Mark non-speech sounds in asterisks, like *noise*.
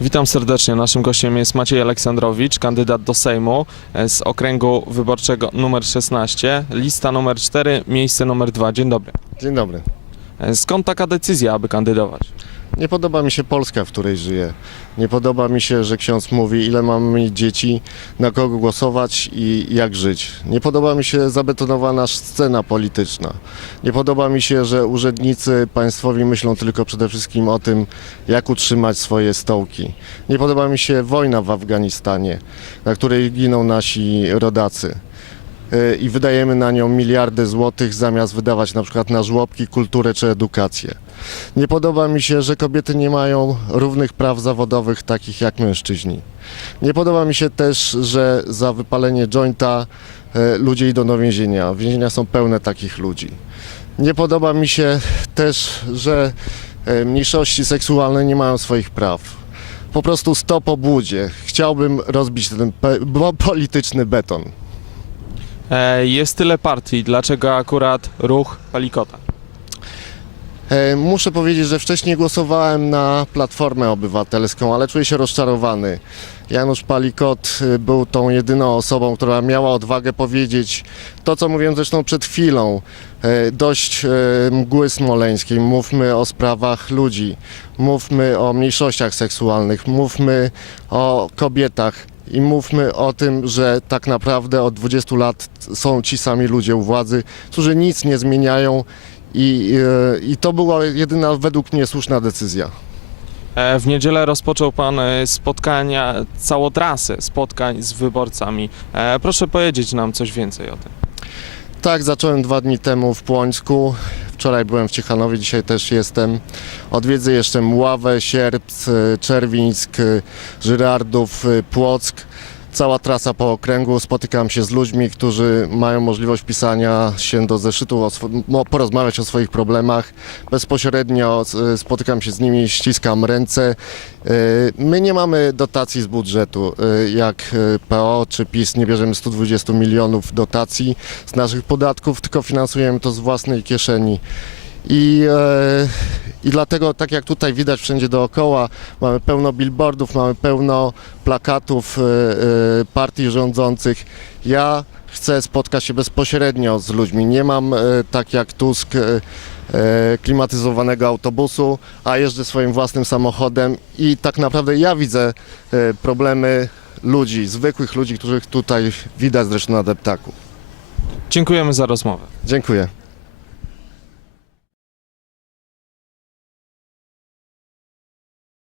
Witam serdecznie. Naszym gościem jest Maciej Aleksandrowicz, kandydat do Sejmu e, z okręgu wyborczego numer 16, lista numer 4, miejsce numer 2. Dzień dobry. Dzień dobry. E, Skąd taka decyzja, aby kandydować? Nie podoba mi się Polska, w której żyję. Nie podoba mi się, że ksiądz mówi, ile mam mieć dzieci, na kogo głosować i jak żyć. Nie podoba mi się zabetonowana scena polityczna. Nie podoba mi się, że urzędnicy państwowi myślą tylko przede wszystkim o tym, jak utrzymać swoje stołki. Nie podoba mi się wojna w Afganistanie, na której giną nasi rodacy. Y, I wydajemy na nią miliardy złotych zamiast wydawać na przykład na żłobki, kulturę czy edukację. Nie podoba mi się, że kobiety nie mają równych praw zawodowych takich jak mężczyźni. Nie podoba mi się też, że za wypalenie jointa e, ludzie idą do więzienia. Więzienia są pełne takich ludzi. Nie podoba mi się też, że e, mniejszości seksualne nie mają swoich praw. Po prostu stop obłudzie. Chciałbym rozbić ten *laughs* polityczny beton. E, Jest tyle partii, dlaczego akurat ruch Palikota? E, Muszę powiedzieć, że wcześniej głosowałem na Platformę Obywatelską, ale czuję się rozczarowany. Janusz Palikot y, był tą jedyną osobą, która miała odwagę powiedzieć to, co mówiłem zresztą przed chwilą. E, Dość e, mgły smoleńskiej, mówmy o sprawach ludzi, mówmy o mniejszościach seksualnych, mówmy o kobietach i mówmy o tym, że tak naprawdę od 20 lat są ci sami ludzie u władzy, którzy nic nie zmieniają i, e, I to była jedyna według mnie słuszna decyzja. E, W niedzielę rozpoczął pan e, spotkania, całą trasę spotkań z wyborcami. Proszę powiedzieć nam coś więcej o tym. Tak, zacząłem dwa dni temu w Płońsku. Wczoraj byłem w Ciechanowie, dzisiaj też jestem. Odwiedzę jeszcze Mławę, Sierpc, e, Czerwińsk, Żyrardów, Płock. Cała trasa po okręgu. Spotykam się z ludźmi, którzy mają możliwość wpisania się do zeszytu, o porozmawiać o swoich problemach. Bezpośrednio e, spotykam się z nimi, ściskam ręce. E, My nie mamy dotacji z budżetu, e, jak PO czy PiS nie bierzemy 120 milionów dotacji z naszych podatków, tylko finansujemy to z własnej kieszeni. I, e, I dlatego, tak jak tutaj widać wszędzie dookoła, mamy pełno billboardów, mamy pełno plakatów e, e, partii rządzących. Ja chcę spotkać się bezpośrednio z ludźmi. Nie mam, e, tak jak Tusk, klimatyzowanego autobusu, a jeżdżę swoim własnym samochodem i tak naprawdę ja widzę problemy ludzi, zwykłych ludzi, których tutaj widać zresztą na deptaku. Dziękujemy za rozmowę. Dziękuję.